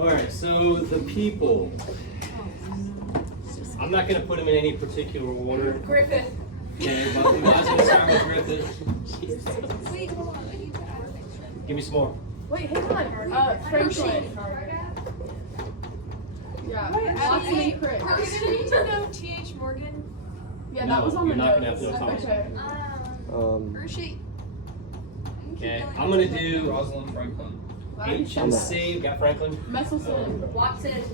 All right, so the people. I'm not going to put them in any particular order. Griffith. Okay, but we might as well start with Griffith. Wait, hold on. I need to add a picture. Give me some more. Wait, hang on. Franklin. Yeah. Watson and Crick. Are we gonna need to know T.H. Morgan? Yeah, No, that was on you're the not notes. gonna have to know Okay. Hershey. Okay, I'm going to do Rosalind Franklin. H and C. We got Franklin. Messelson. Watson.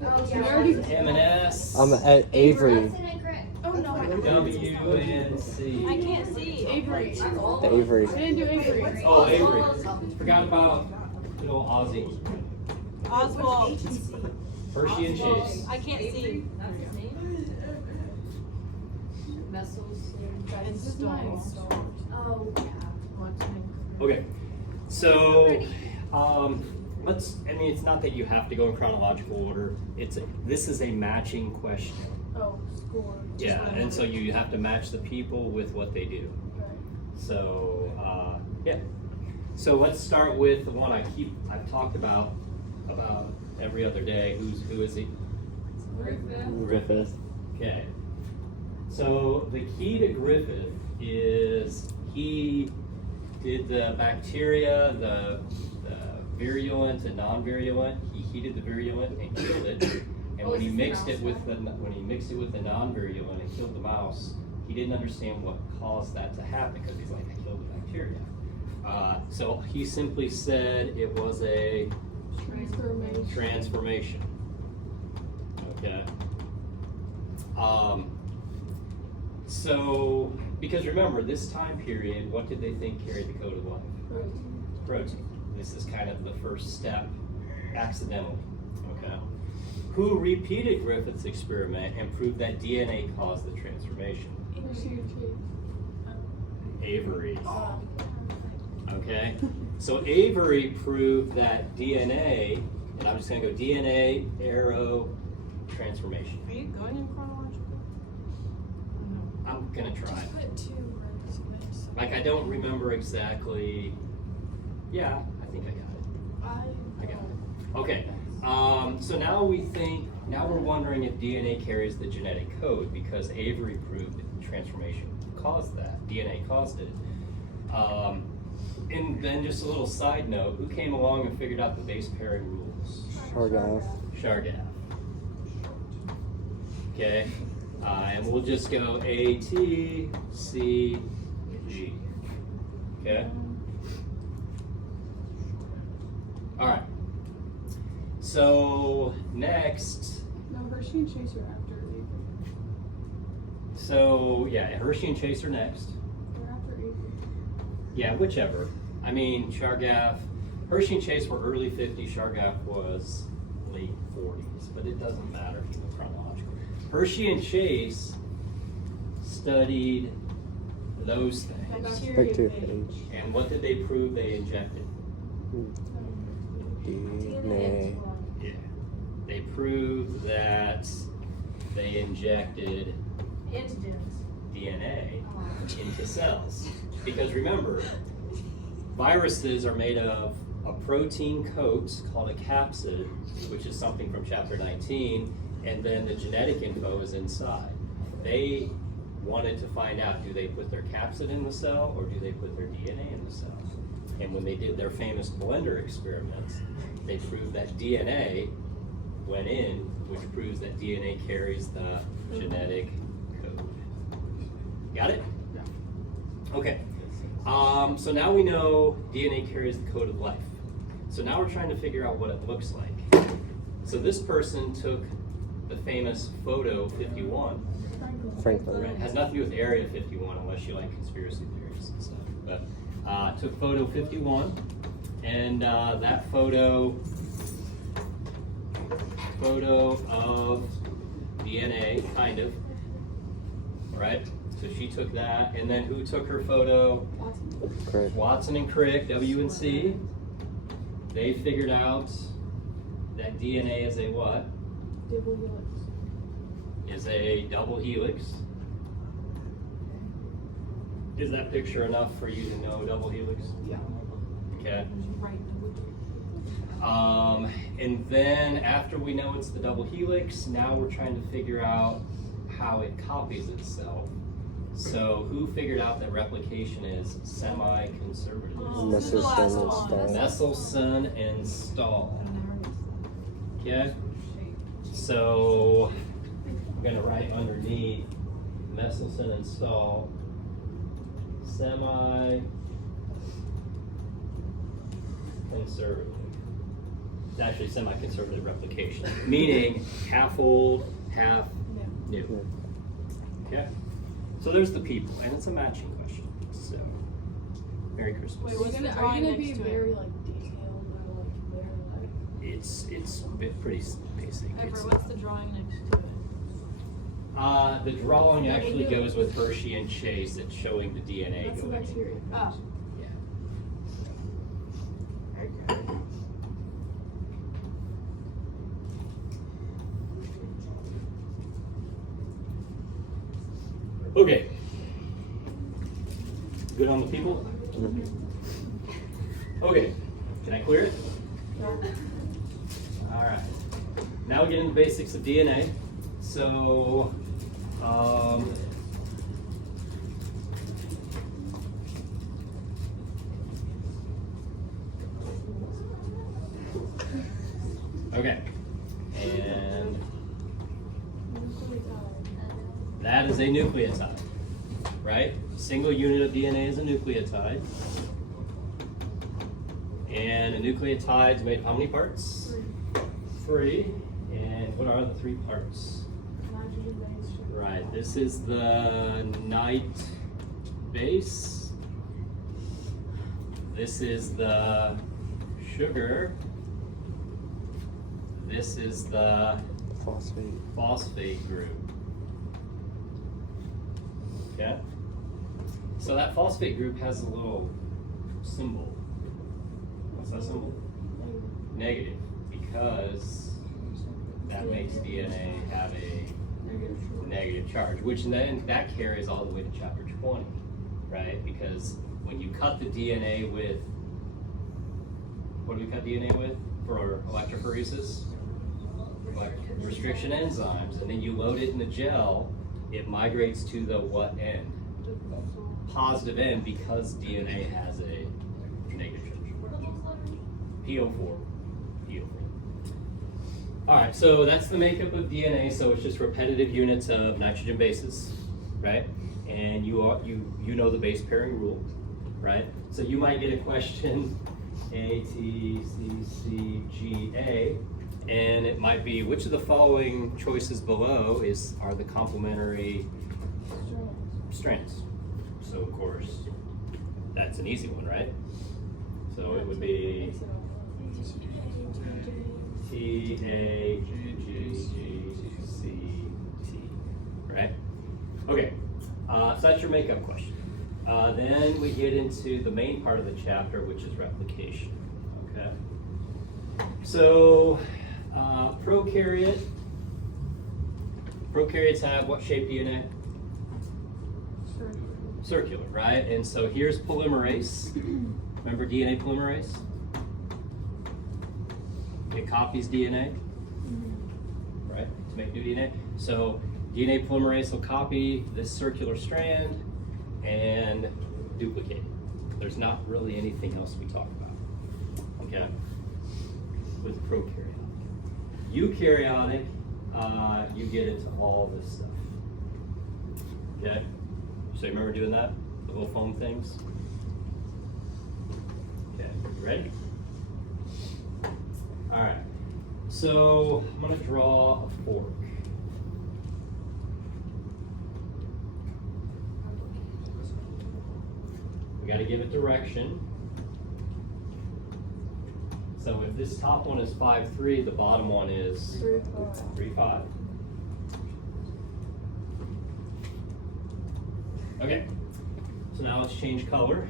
We already. M and S. I'm at Avery. Oh no, I don't. W and C. I can't see. Avery. Avery. We didn't do Avery. Oh, Avery. Forgot about good old Ozzy. Oswald. Hershey and Chase. I can't see. Oh, yeah. Okay, so it's not that you have to go in chronological order. This is a matching question. Oh, score. Yeah, and so you have to match the people with what they do. Okay. So yeah. So let's start with the one I've talked about every other day. Who is he? Griffith. Okay. So the key to Griffith is he did the bacteria, the virulent and non-virulent. He heated the virulent and killed it. And when he mixed it with the non-virulent and killed the mouse, he didn't understand what caused that to happen because he's like, I killed the bacteria. So he simply said it was a transformation. Okay. So, because remember, this time period, what did they think carried the code of life? Protein. This is kind of the first step, accidentally. Okay. Who repeated Griffith's experiment and proved that DNA caused the transformation? Avery. Okay. So Avery proved that DNA, and I'm just going to go DNA, arrow, transformation. Are you going in chronological? I'm going to try. Put two rows in this. Like, I don't remember exactly. Yeah, I think I got it. I got it. Okay. So now we're wondering if DNA carries the genetic code because Avery proved that transformation caused that. DNA caused it. And then just a little side note, who came along and figured out the base pairing rules? Chargaff. Okay. And we'll just go A, T, C, G. Okay? All right. So next, No, Hershey and Chase are after Avery. so yeah, Hershey and Chase are next. They're after Avery. Yeah, whichever. I mean, Chargaff, Hershey and Chase were early 50s, Chargaff was late 40s, but it doesn't matter if you go chronological. Hershey and Chase studied those things. Bacteria phage. And what did they prove they injected? DNA. Yeah. They proved that they injected Antigens. DNA into cells. Because remember, viruses are made of a protein coat called a capsid, which is something from chapter 19, and then the genetic info is inside. They wanted to find out, do they put their capsid in the cell or do they put their DNA in the cell? And when they did their famous blender experiments, they proved that DNA went in, which proves that DNA carries the genetic code. Got it? Okay. So now we know DNA carries the code of life. So now we're trying to figure out what it looks like. So this person took the famous photo 51. Franklin. Right. Has nothing to do with Area 51 unless you like conspiracy theories and stuff. But took photo 51, and that photo of DNA, kind of, right? So she took that, and then who took her photo? Correct. Watson and Crick, W and C. They figured out that DNA is a what? Double helix. Is a double helix. Is that picture enough for you to know double helix? Yeah. Okay. Right. And then after we know it's the double helix, now we're trying to figure out how it copies itself. So who figured out that replication is semi-conservative? This is the last Messelson and one. Stahl. Messelson and Stahl. Okay? So I'm gonna write underneath Messelson and Stahl, semi-conservative. It's actually semi-conservative replication, meaning half old, half new. Okay? So there's the people, and it's a matching question. So, Merry Christmas. Wait, Are what's you the gonna drawing be next to it? very like detailed or like very like? It's pretty basic. Ever, what's the drawing next to it? The drawing actually goes with Hershey and Chase. It's showing the DNA That's the going. bacteria. Oh. Yeah. Okay. Good on the people? Mhm. Okay. Can I clear it? All right. Now we get into the basics of DNA. So, okay. And that is a nucleotide, right? Single unit of DNA is a nucleotide. And a nucleotide is made of how many parts? 3. And what are the 3 parts? Nitrogen base. sugar. Right, this is the nite base. This is the sugar. This is the Phosphate. phosphate group. Okay? So that phosphate group has a little symbol. What's that symbol? Negative, because that makes DNA have a negative charge, which then that carries all the way to chapter 20, right? Because when you cut the DNA with, what do we cut DNA with for electrophoresis? Restriction enzymes, and then you load it in the gel, it migrates to the what end? Positive end, because DNA has a negative charge. PO4. PO4. All right, so that's the makeup of DNA. So it's just repetitive units of nitrogen bases, right? And you know the base pairing rule, right? So you might get a question, A, T, C, C, G, A, and it might be which of the following choices below are the complementary strands. So of course, that's an easy one, right? So it would be T, A, G, G, C, T, right? Okay, so that's your makeup question. Then we get into the main part of the chapter, which is replication, okay? So, prokaryotes have what shape DNA? Circular, right? And so here's polymerase. Remember DNA polymerase? It copies DNA, right, to make new DNA. So DNA polymerase will copy this circular strand and duplicate it. There's not really anything else we talk about, okay, with prokaryotic. Eukaryotic, you get into all this stuff, okay? So you remember doing that? The little foam things? Okay, you ready? All right, so I'm gonna draw a fork. We gotta give it direction. So if this top one is 5'3", the bottom one is 3'5". Okay, so now let's change color.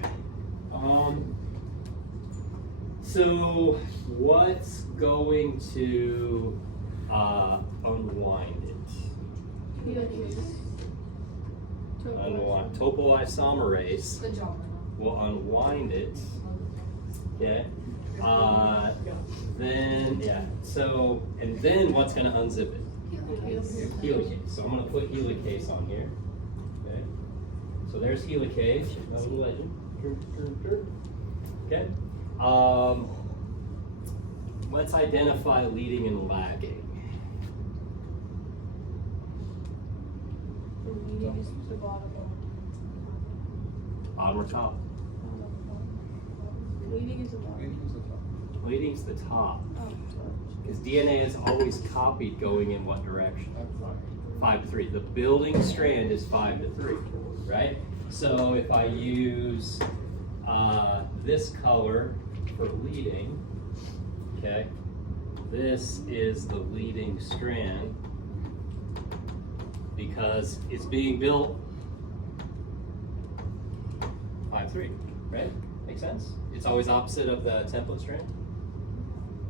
So what's going to unwind it? Unwind. Topoisomerase The job. will unwind it. Okay, Then, yeah, so, and then what's gonna unzip it? Helicase. So I'm gonna put helicase on here. Okay. So there's helicase, no legend. Okay. Let's identify leading and lagging. The leading is the bottom. Bottom or top? Leading is the bottom. Leading's the top. Oh, sorry. Because DNA is always copied going in what direction? 5 to 3. The building strand is 5 to 3, right? So if I use this color for leading, okay, this is the leading strand because it's being built 5-3, right? Make sense? It's always opposite of the template strand.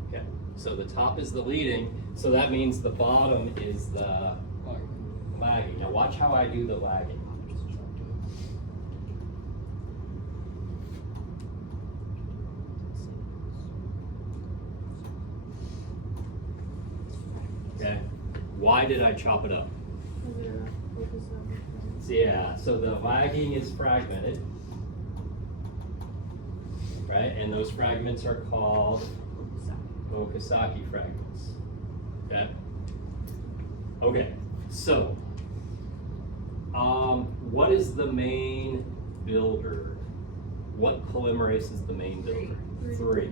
Okay, so the top is the leading, so that means the bottom is the lagging. Now watch how I do the lagging. Okay, why did I chop it up? So yeah, so the lagging is fragmented, right? And those fragments are called Okazaki fragments. Okay. Okay. So, what is the main builder? What polymerase is the main builder? 3.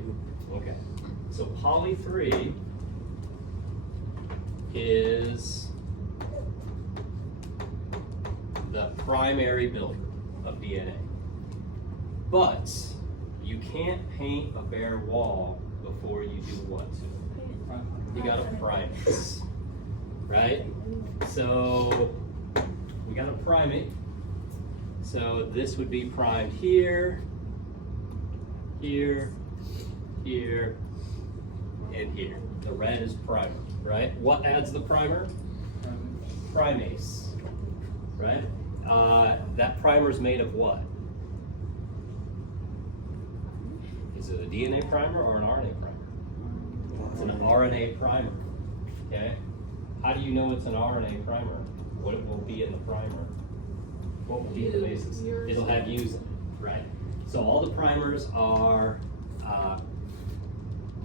Okay. So poly 3 is the primary builder of DNA. But you can't paint a bare wall before you do what to it? You gotta prime it, right? So we gotta prime it. So this would be primed here, here, here, and here. The red is primer, right? What adds the primer? Primase, right? That primer is made of what? Is it a DNA primer or an RNA primer? It's an RNA primer, okay? How do you know it's an RNA primer? What it will be in the primer? What will be the basis? It'll have U's in it, right? So all the primers are,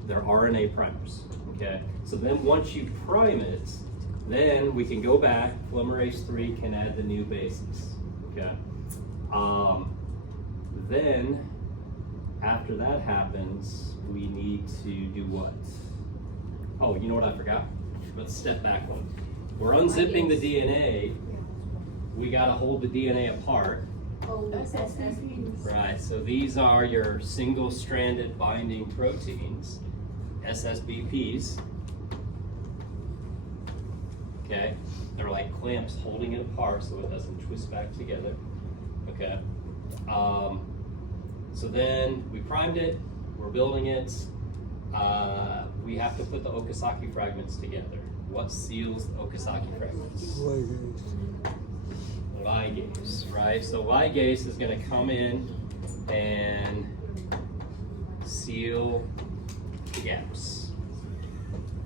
they're RNA primers, okay? So then once you prime it, then we can go back, polymerase 3 can add the new bases, okay? Then, after that happens, we need to do what? Oh, you know what I forgot? Let's step back one. We're unzipping the DNA. We gotta hold the DNA apart. Oh, SSBPs. Right, so these are your single-stranded binding proteins, SSBPs. Okay, they're like clamps holding it apart so it doesn't twist back together. Okay, so then we primed it, we're building it. We have to put the Okazaki fragments together. What seals the Okazaki fragments? Ligase, right? So ligase is going to come in and seal the gaps.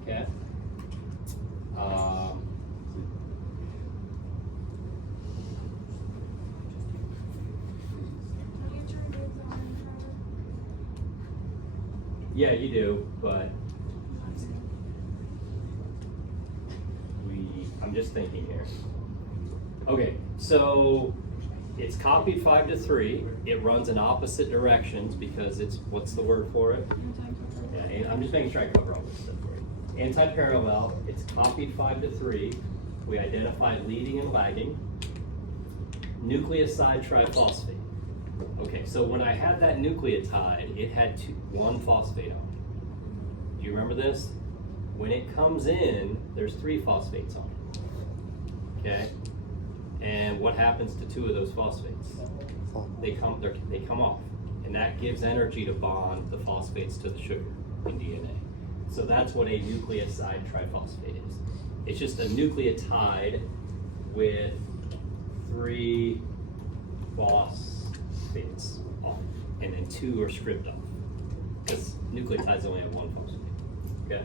Okay. Yeah, you do, but I'm just thinking here. Okay, so it's copied 5 to 3. It runs in opposite directions because it's, what's the word for it? Yeah, and I'm just making sure I cover all this stuff for you. Anti-parallel, it's copied 5 to 3. We identified leading and lagging. Nucleoside triphosphate. Okay, so when I had that nucleotide, it had one phosphate on it. Do you remember this? When it comes in, there's 3 phosphates on it. Okay? And what happens to 2 of those phosphates? They come off. And that gives energy to bond the phosphates to the sugar in DNA. So that's what a nucleoside triphosphate is. It's just a nucleotide with 3 phosphates on, and then 2 are stripped off. because nucleotides only have one function. Okay.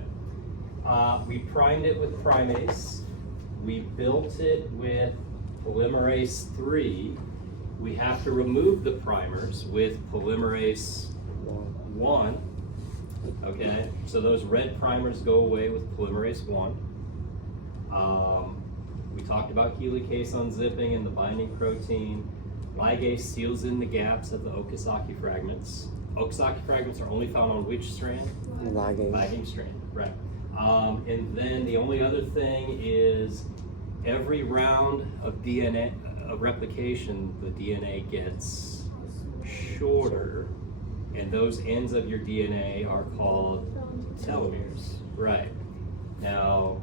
We primed it with primase. We built it with polymerase 3. We have to remove the primers with polymerase 1. Okay, so those red primers go away with polymerase 1. We talked about helicase unzipping and the binding protein. Ligase seals in the gaps of the Okazaki fragments. Okazaki fragments are only found on which strand? Lagging. Lagging strand, right. And then the only other thing is every round of DNA, of replication, the DNA gets shorter, and those ends of your DNA are called telomeres. Right. Now,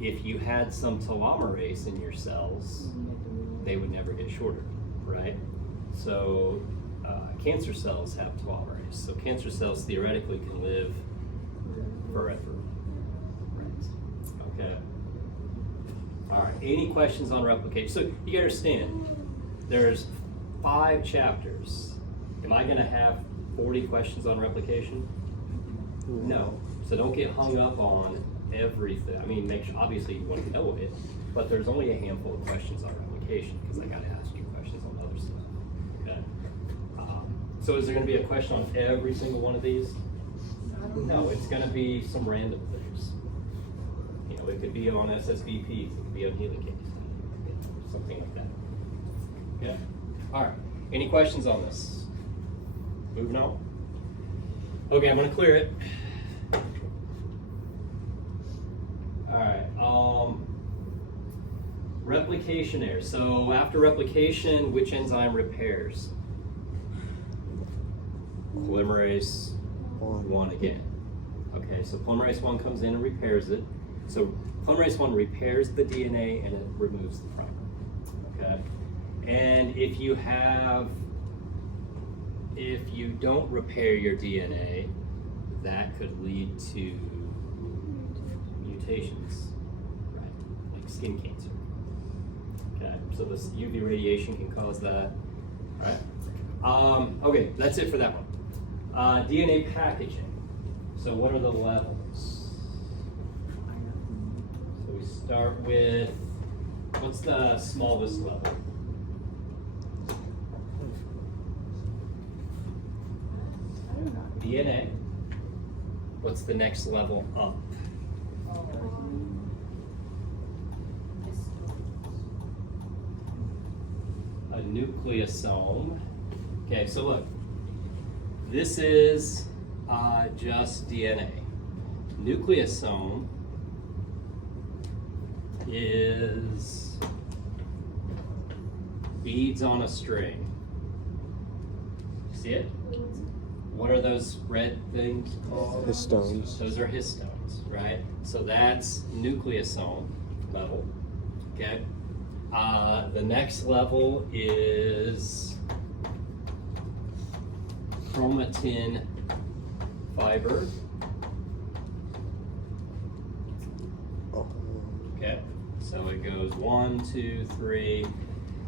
if you had some telomerase in your cells, they would never get shorter, right? So cancer cells have telomerase. So cancer cells theoretically can live forever. Right. Okay. All right. Any questions on replication? So you understand, there's 5 chapters. Am I going to have 40 questions on replication? No. So don't get hung up on everything. I mean, make sure, obviously you want to know it, but there's only a handful of questions on replication because I got to ask you questions on other stuff. Okay. So is there going to be a question on every single one of these? No, it's going to be some random things. You know, it could be on SSBP, it could be on helicase, something like that. Okay. All right. Any questions on this? Moving on. Okay, I'm going to clear it. All right, replication error. So after replication, which enzyme repairs? Polymerase 1 again. Okay, so polymerase 1 comes in and repairs it. So polymerase 1 repairs the DNA and it removes the primer. Okay, and if you don't repair your DNA, that could lead to mutations, right? Like skin cancer. Okay, so this UV radiation can cause that. All right. Okay, that's it for that one. DNA packaging. So what are the levels? So we start with, what's the smallest level? I don't know. DNA. What's the next level up? A nucleosome. Okay, so look, this is just DNA. Nucleosome is beads on a string. See it? What are those red things called? Histones. Those are histones, right? So that's nucleosome level, okay? The next level is chromatin fiber, Oh. okay? So it goes 1, 2, 3.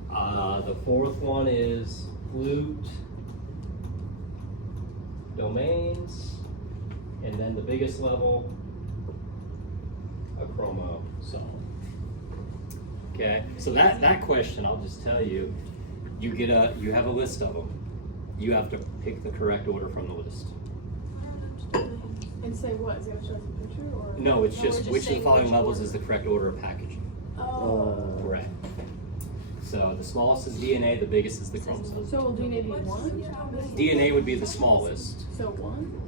The 4th one is flute domains, and then the biggest level, a chromosome. Okay, so that question, I'll just tell you, you have a list of them. You have to pick the correct order from the list. And say what? Is it shows a picture or? No, it's No, just we're just which of the saying following which levels order. is the correct order of packaging. Oh. Correct. So the smallest is DNA, the biggest is the chromosome. So will DNA be 1? DNA would be the smallest. So 1?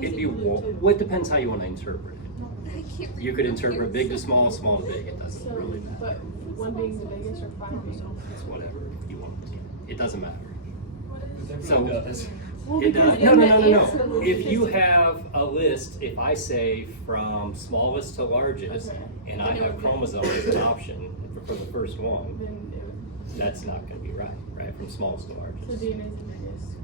It'd be well, it depends how you want to interpret it. You could interpret big to small to big. It doesn't So, really matter. but 1 being the biggest or 5 being? It's whatever you want to. It doesn't matter. So So does. Well, it because does. in No. the answer list If it you says- have a list, if I say from smallest to largest, Okay. and I have chromosome as an option for the first one, Then it would. that's not going to be right, from smallest to So largest. DNA is the biggest.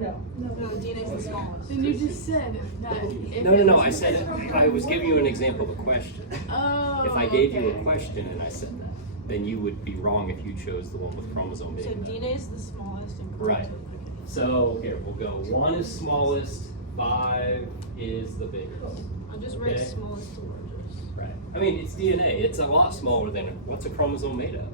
No, DNA is the smallest. Then you just said that. If No. it was- I said it. I was giving you an example of a question. Oh. If I gave you a okay. question and I said that, then you would be wrong if you chose the one with chromosome So being. DNA is the smallest and Right. So here, we'll go 1 is smallest, 5 is the biggest. I just read Okay. smallest to largest. Right. I mean, it's DNA. It's a lot smaller than what's a chromosome made of?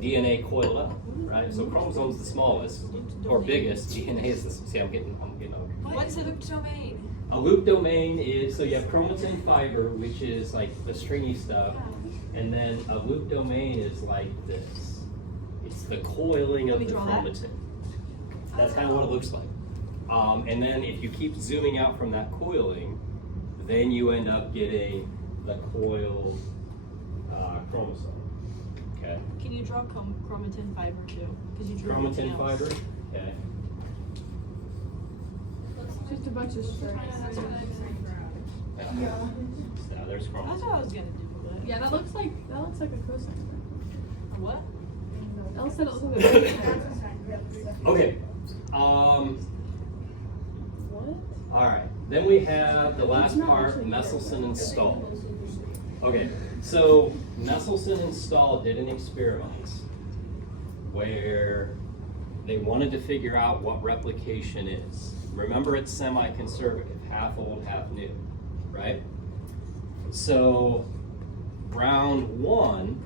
DNA coiled up, right? So chromosome's the smallest or biggest. DNA is the, see, I'm getting over. What's a loop domain? A loop domain is, so you have chromatin fiber, which is like the stringy stuff, and then a loop domain is like this. It's the coiling of Can we the draw that? chromatin. That's kind of what it looks like. And then if you keep zooming out from that coiling, then you end up getting the coiled chromosome. Okay. Can you draw chromatin fiber too? Because you drew everything Chromatin else. fiber. Okay. Just a bunch of strings. Yeah. So there's That's chromosome. what I was gonna do with it. Yeah, that looks like a cosine. A what? Elle said it looks like a cosine. Okay. What? All right. Then we have the last It's not part, actually Messelson and Stahl. Okay. So Messelson and Stahl did an experiment where they wanted to figure out what replication is. Remember, it's semi-conservative, half old, half new, right? So round 1,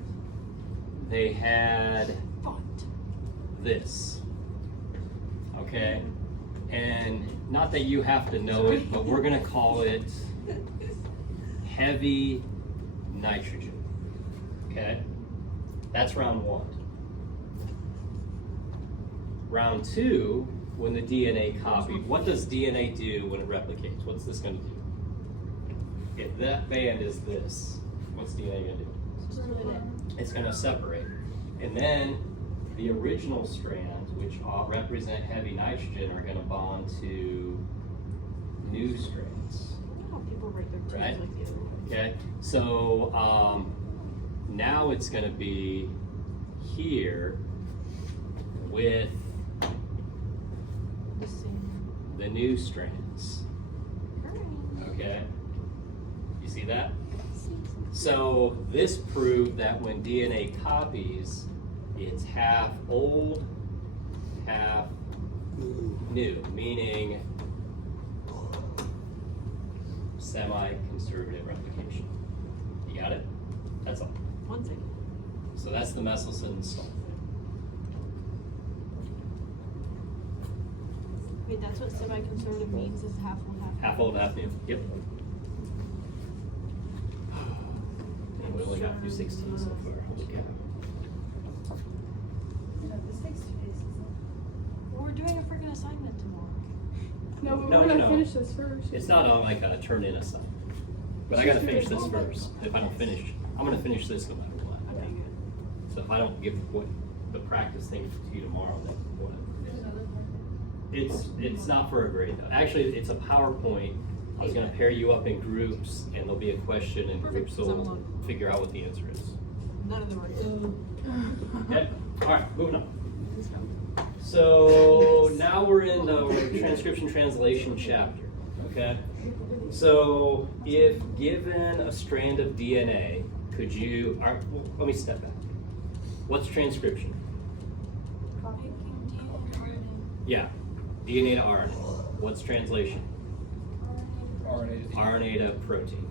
they had Font. this, okay? And not that you have to know it, but we're gonna call it heavy nitrogen, okay? That's round 1. Round 2, when the DNA copied, what does DNA do when it replicates? What's this gonna do? If that band is this, what's DNA gonna do? Split it. It's going to separate. And then the original strands, which represent heavy nitrogen, are going to bond to new strands. You know how people write their twos Right. like the other way. Okay? So now it's going to be here with The same. the new strands. Okay? You see that? So this proved that when DNA copies, it's half old, half new, meaning semi-conservative replication. You got it? That's all. One second. So that's the Messelson Stahl. Wait, that's what semi-conservative means, is half old, half. Half old, half new. Yep. And we only got through 16 so far. Holy cow. Well, we're doing a freaking assignment tomorrow. No, but No, we're no, gonna no. finish this first. It's not on like a turn in assignment. But I gotta finish this first. If I don't finish, I'm gonna finish this no matter what. Okay, good. So if I don't give what the practice thing to you tomorrow, then what? It's not for a grade though. Actually, it's a PowerPoint. I was gonna pair you up in groups and there'll be a question and Perfect, groups 'cause I'm will alone. figure out what the answer is. None of them are good. Okay, all right, moving on. So now we're in the transcription translation chapter, okay? So if given a strand of DNA, could you, all right, well, let me step back. What's transcription? Yeah, DNA to RNA. What's translation? RNA to protein.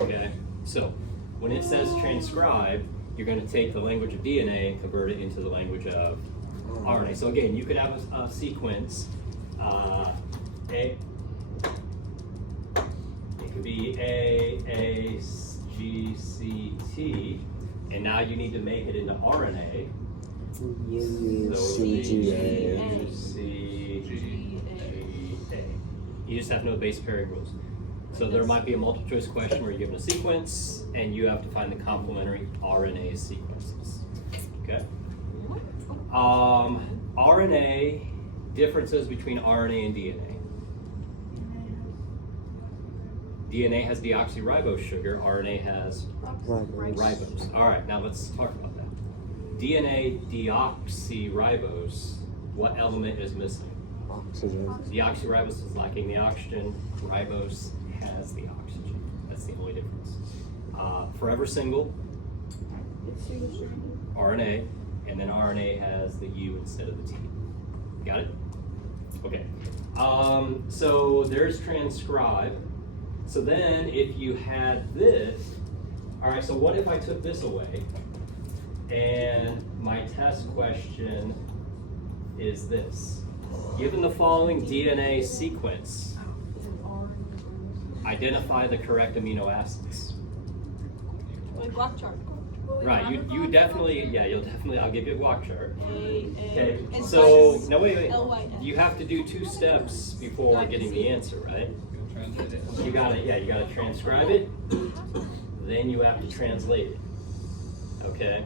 Okay, so when it says transcribe, you're going to take the language of DNA and convert it into the language of RNA. So again, you could have a sequence, A. It could be A, G, C, T, and now you need to make it into RNA. So it would be CGA. U, C, G, A. You just have no base pairing rules. So there might be a multiple choice question where you're given a sequence and you have to find the complementary RNA sequences. Okay? RNA, differences between RNA and DNA. DNA has deoxyribose sugar, RNA has ribose. All right, now let's talk about that. DNA deoxyribose, what element is missing? Oxygen. Deoxyribose is lacking the oxygen, ribose has the oxygen. That's the only difference. Forever single, It's single stranded. RNA, and then RNA has the U instead of the T. Got it? Okay. So there's transcribe. So then if you had this, all right, so what if I took this away and my test question is this? Given the following DNA sequence, identify the correct amino acids. Like guac chart. Right, you definitely, yeah, I'll give you a guac chart. Okay, and so, spice. no, wait. LYS. You have to do 2 steps before getting the answer, right? You gotta transcribe it, then you have to translate it. Okay?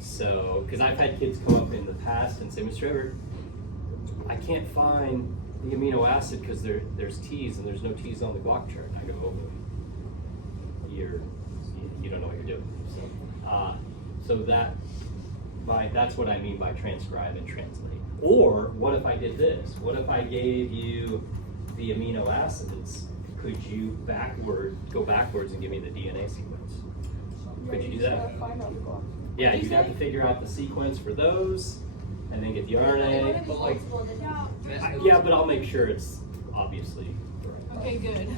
So, because I've had kids come up in the past and say, Mr. Trevor, I can't find the amino acid because there's T's and there's no T's on the guac chart. And I go, oh, you don't know what you're doing. So that's what I mean by transcribe and translate. Or what if I did this? What if I gave you the amino acids? Could you go backwards and give me the DNA sequence? Could you do that? Yeah, you'd have to figure out the sequence for those, and then get the RNA. But like, yeah, but I'll make sure it's obviously correct. Okay, good.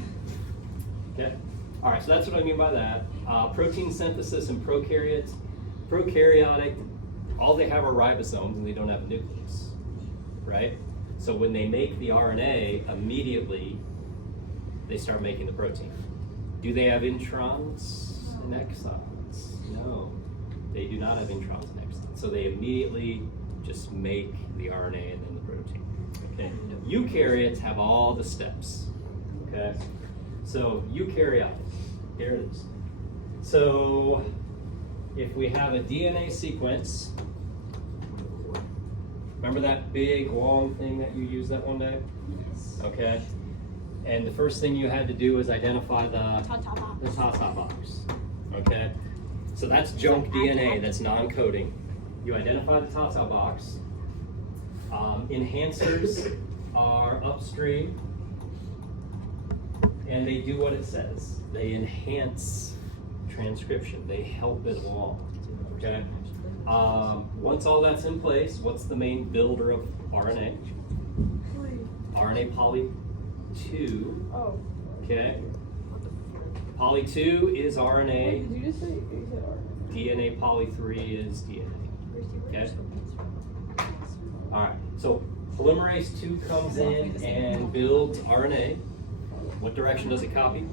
Okay. All right, so that's what I mean by that. Protein synthesis in prokaryotes. Prokaryotic, all they have are ribosomes and they don't have a nucleus, right? So when they make the RNA, immediately they start making the protein. Do they have introns and exons? No, they do not have introns and exons. So they immediately just make the RNA and then the protein. Okay. Eukaryotes have all the steps. Okay. So eukaryotic, here it is. So if we have a DNA sequence, remember that big long thing that you used that one day? Yes. Okay. And the first thing you had to do was identify the Tata box. Okay. So that's junk DNA, that's non-coding. You identify the Tata box. Enhancers are upstream, and they do what it says. They enhance transcription. They help it along. Okay. Once all that's in place, what's the main builder of RNA? RNA poly 2. Oh. Okay. Poly 2 is RNA. Wait, did you just say you said RNA? DNA poly 3 is DNA. Okay. All right. So polymerase 2 comes in and builds RNA. What direction does it copy?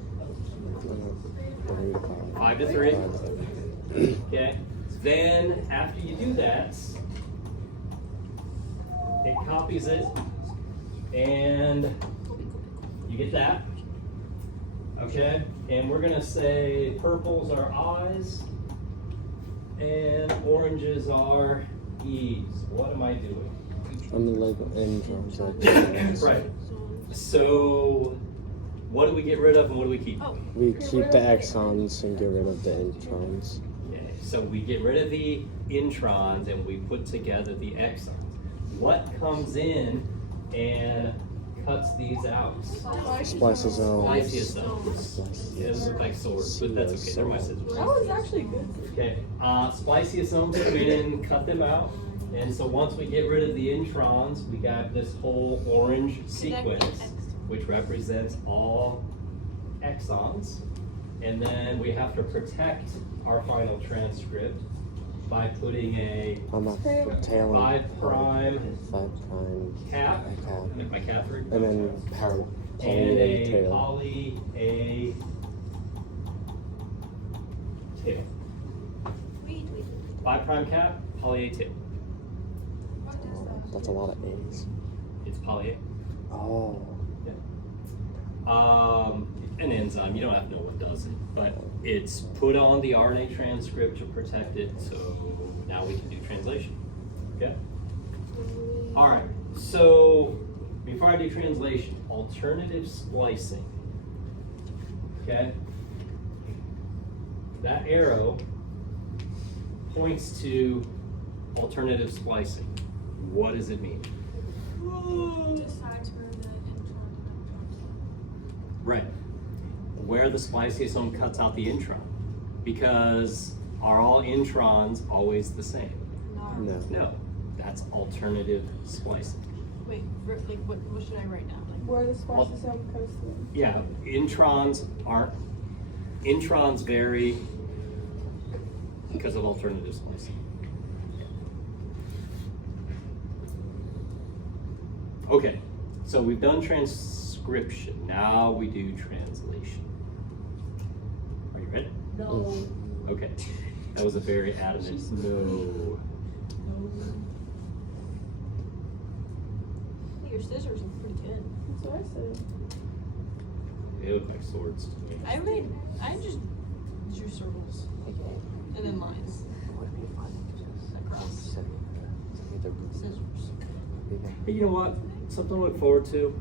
5 to 3. Okay. Then after you do that, it copies it, and you get that. Okay. And we're gonna say purples are I's and oranges are E's. What am I doing? I'm the label introns like Right. So what do we get rid of and what do we keep? We keep the exons and get rid of the introns. Okay, so we get rid of the introns and we put together the exons. What comes in and cuts these out? Spliceosomes. Spliceosomes. Yeah, those look like swords, but that's okay. They're my scissors. That was actually good. Okay, spliceosomes come in and cut them out. And so once we get rid of the introns, we got this whole orange sequence, which represents all exons. And then we have to protect our final transcript by putting a I'm a tail 5' 5' cap, cap. make my cap 3, And then poly and a tail. poly A tail. 5' cap, poly A tail. That's a lot of A's. It's poly A. Oh. An enzyme, you don't have to know what does it, but it's put on the RNA transcript to protect it, so now we can do translation. Okay? All right, so before I do translation, alternative splicing. Okay? That arrow points to alternative splicing. What does it mean? Right. Where the spliceosome cuts out the intron. Because are all introns always the same? No. No. That's alternative splicing. Wait, like what should I write down? Like, Where the spliceosome comes through. Yeah, introns vary because of alternative splicing. Okay, so we've done transcription. Now we do translation. Are you ready? No. Okay, that was a very adamant no. your scissors look pretty good. That's what I said. They look like swords to me. I just drew circles and then lines across scissors. Hey, you know what? Something to look forward to.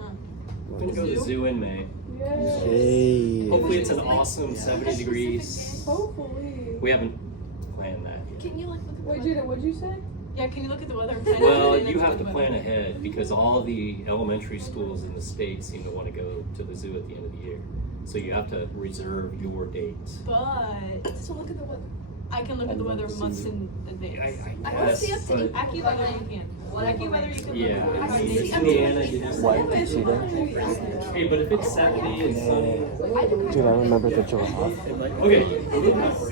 Huh. I'm gonna go to the Zoo? zoo in May. Yes. Hey. Hopefully it's an awesome 70 degrees. Hopefully. We haven't planned that yet. Can you like look at the Wait, weather? Judah, what'd you say? Yeah, can you look at the weather and plan Well, ahead? you have to plan ahead because all of the elementary schools in the state seem to want to go to the zoo at the end of the year. So you have to reserve your date. But so look at the weather. I can look at the weather months in advance. I wanna see guess, up to but AccuWeather you can. AccuWeather you can yeah, look I at. mean, it's Indiana, you have What? to. See that? Hey, but if it's 70 and sunny, Dude, I remember the giraffe. okay.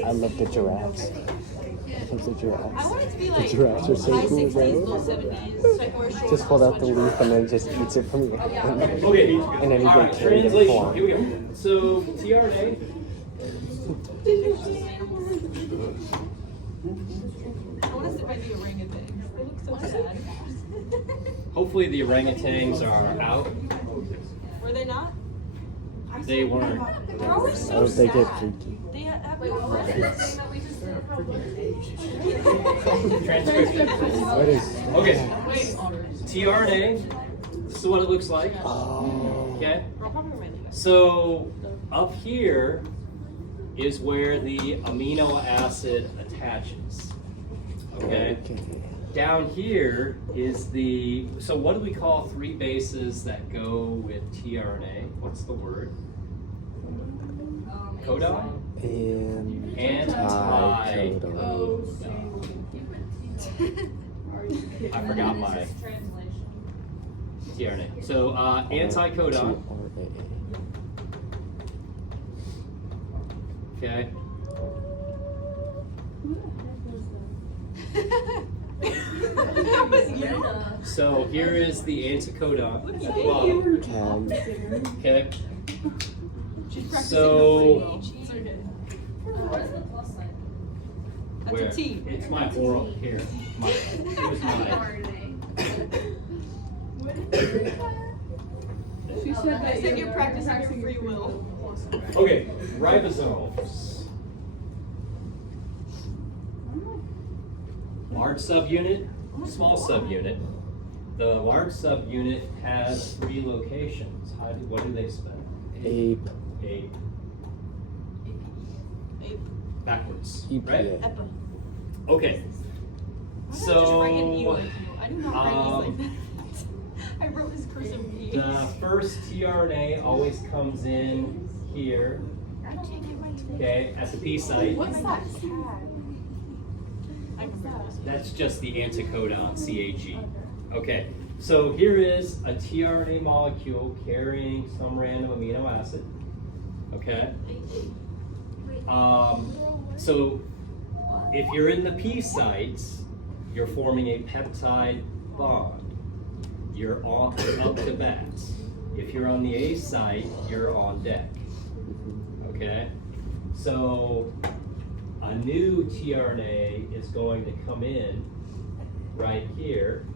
I love the giraffes. I love the I giraffes. want it to be The like giraffes are so high cool, 60s, bro. low 70s. So I can wear shorts. Just pulled out the sweatshirt. leaf and then just eats it from you. Okay, And then you all get right, carried and translation, form. here we go. So, tRNA, I want to sit by the orangutans. They look so sad. hopefully the orangutans are out. Were they not? They weren't. They're always I so hope they sad. get freaky. They have no friends. Transcription. What is? Okay, tRNA, this is what it looks like, Oh. okay? I'll probably remind you guys. So up here is where the amino acid attaches, okay? Down here is so what do we call 3 bases that go with tRNA? What's the word? Codon? And Anti-codon. Oh, I forgot my tRNA. So anti-codon, okay? That was you. So here is the anticodon. Okay. She's practicing So- her It's okay. What is the plus sign? That's Where? a T. It's my oral here. It was mine. She said I that said you're practicing your free will. Okay, ribosomes. Large subunit, small subunit. The large subunit has 3 locations. What do they spell? Ape. Ape. Ape. Backwards, EPA. right? Epa. Okay. Why did I just write an E So like you? I did not write these like that. I wrote his cursive E. the first tRNA always comes in here, I can't get my T. okay, at the P site. What's that tag? I remember this. That's just the anticodon, CAG. Okay, so here is a tRNA molecule carrying some random amino acid. Okay. So if you're in the P site, you're forming a peptide bond. You're on up to bat. If you're on the A site, you're on deck. Okay? So a new tRNA is going to come in right here,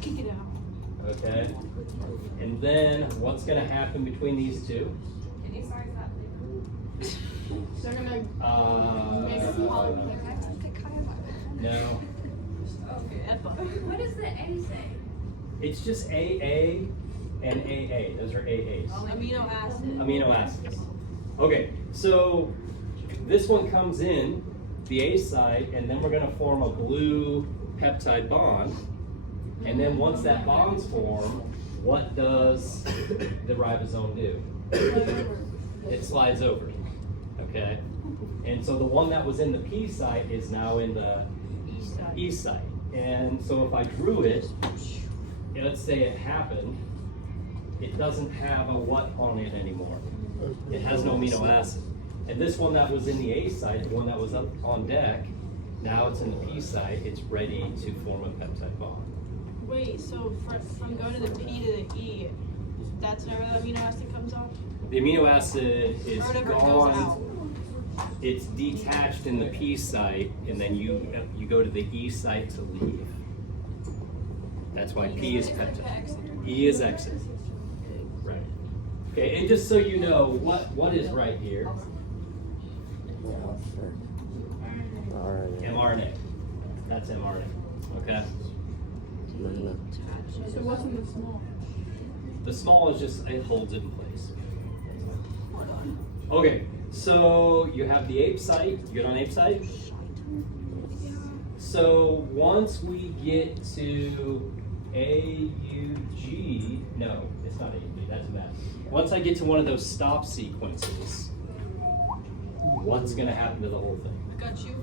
Kick it out. okay? And then what's going to happen between these two? Any signs that They're gonna make a No. Epa. What does the A say? It's just AA and AA. Those are AAs. Amino acid. Amino acids. Okay, so this one comes in, the A side, and then we're going to form a blue peptide bond. And then once that bond's formed, what does the ribosome do? It slides over. Okay? And so the one that was in the P site is now in the E side. E site. And so if I drew it, and let's say it happened, it doesn't have a what on it anymore. It has no amino acid. And this one that was in the A site, the one that was up on deck, now it's in the P site, it's ready to form a peptide bond. Wait, so from going to the P to the E, that's where the amino acid comes off? The amino acid is Or whatever goes out. gone. It's detached in the P site, and then you go to the E site to leave. That's why P is peptide. E is exit. Right. Okay, and just so you know, what is right here? RNA. mRNA. That's mRNA. Okay. So what's in the small? The small is just, it holds it in place. Okay, so you have the ape site. You good on ape site? So once we get to AUG, no, it's not AUG, that's meth. Once I get to one of those stop sequences, what's gonna happen to the whole thing? I got you.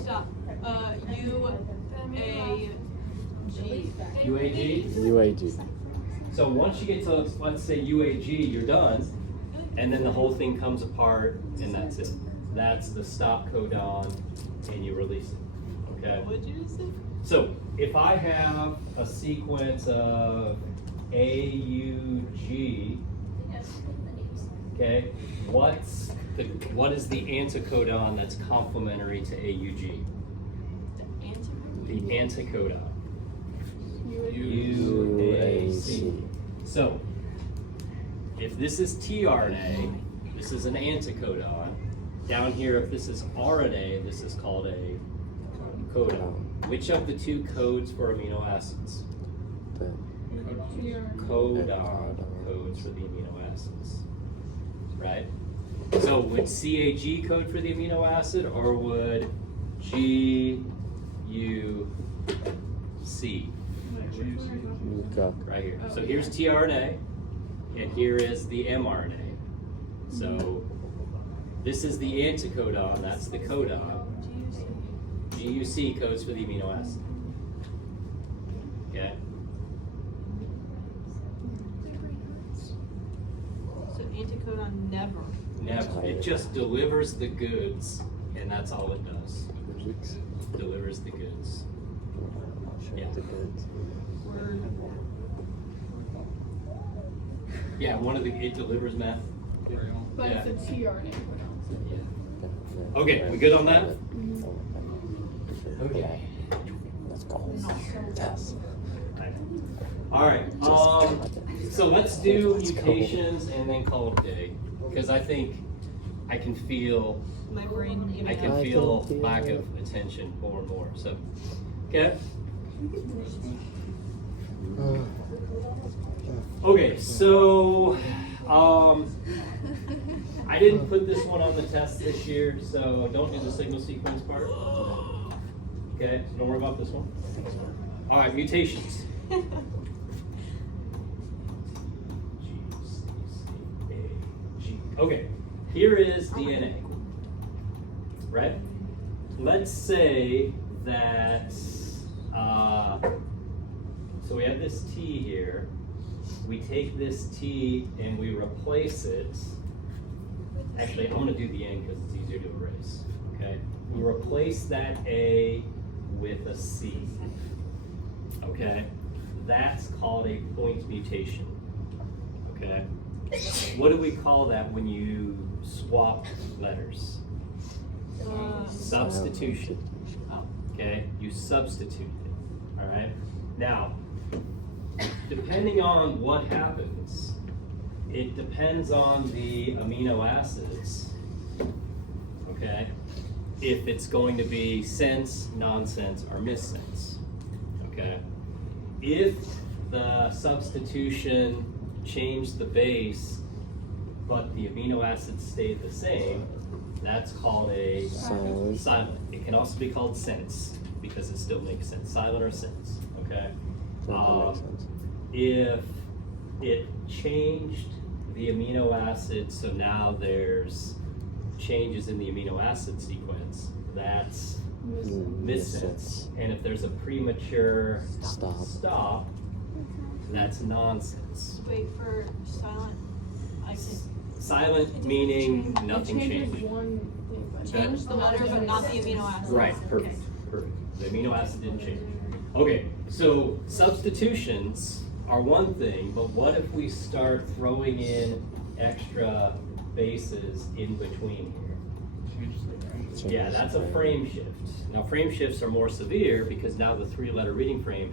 Stop. UAG? UAG. So once you get to, let's say UAG, you're done, and then the whole thing comes apart, and that's it. That's the stop codon, and you release it, okay? What did you say? So if I have a sequence of AUG, okay, what is the anticodon that's complementary to AUG? The anticodon. UAC. So, if this is tRNA, this is an anticodon. Down here, if this is RNA, this is called a codon. Which of the two codes for amino acids? Codon codes for the amino acids. Right? So, would CAG code for the amino acid, or would GUC? Right here. So here's tRNA, and here is the mRNA. So this is the anticodon, that's the codon. GUC codes for the amino acid. Okay? So anticodon never. Never. It just delivers the goods, and that's all it does. Delivers the goods. Yeah. Word. Yeah, it delivers meth. But Yeah. it's a tRNA codon. Okay, we good on that? Okay. Let's go. Yes. All right. So let's do mutations and then call it a day, because I think I can feel My brain giving I out. can feel lack of attention more and more. So, okay. Okay. So, I didn't put this one on the test this year, so don't do the signal sequence part. Okay. So don't worry about this one. All right. Mutations. Okay, here is DNA, right? Let's say that, so we have this T here. We take this T and we replace it. Actually, I'm gonna do the N because it's easier to erase, okay? We replace that A with a C, okay? That's called a point mutation, okay? What do we call that when you swap letters? Substitution. Okay, you substitute it. All right. Now, depending on what happens, it depends on the amino acids. Okay, if it's going to be sense, nonsense, or missense. Okay, if the substitution changed the base, but the amino acids stayed the same, that's called a silent. It can also be called sense because it still makes sense. Silent or sense, okay? If it changed the amino acid, so now there's changes in the amino acid sequence, that's Mm, missense. And if there's a premature Stop. that's nonsense. Wait for silent. I can Silent meaning nothing changes changed. one thing, but change the letter, but not the amino acid. Right, perfect, perfect. The amino acid didn't change. Okay, so substitutions are one thing, but what if we start throwing in extra bases in between here? Yeah, that's a frame shift. Now, frame shifts are more severe because now the three-letter reading frame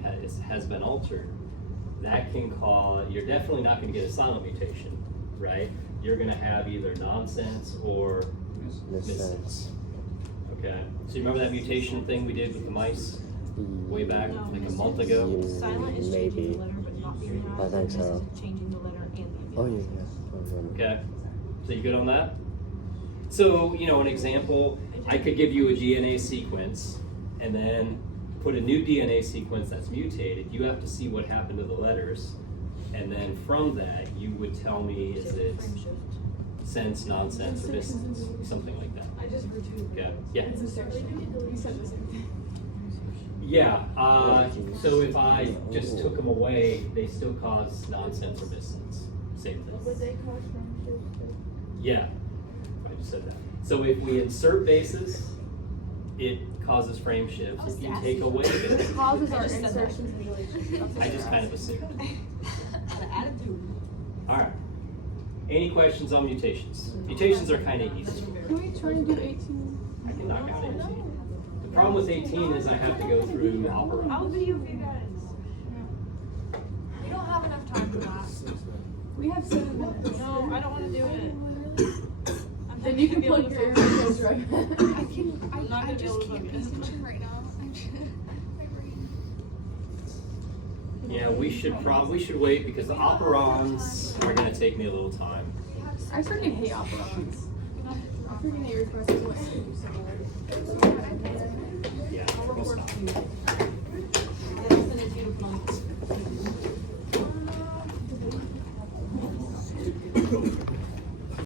has been altered. That can cause, you're definitely not going to get a silent mutation, right? You're going to have either nonsense or missense. Okay, so you remember that mutation thing we did with the mice way back, No, like a month ago? Silent is Maybe. changing the letter, but not the amino I acid. think so. Missense is changing the letter and the amino Oh, yeah, acid. yeah. I remember. Okay, so you good on that? So, you know, an example, I could give you a DNA sequence and then put a new DNA sequence that's mutated. You have to see what happened to the letters. And then from that, you would tell me, is it Frame shift. sense, nonsense, or missense? Something like that. I just heard two. Okay, yeah. It's a section. You said the same thing. Yeah, so if I just took them away, they still cause nonsense or missense. Same thing. Would they cause frame shift? Yeah, I just said that. So if we insert bases, it causes frame shifts. If you take away bases, Causes I are just said that. insertions and deletions. I just kind of assumed. The attitude. All right. Any questions on mutations? Mutations are kind of easy. Can we try and do 18? I can knock out 18. The problem with 18 is I have to go through operand. How video of you guys? We don't have enough time for that. We have 7 minutes. No, I don't want to do it. I'm Then you can not gonna plug be your able to earphones right. I'm not gonna be able to focus. right now. My brain. Yeah, we should wait because the operands are going to take me a little time. I freaking hate operons. I freaking hate requesting what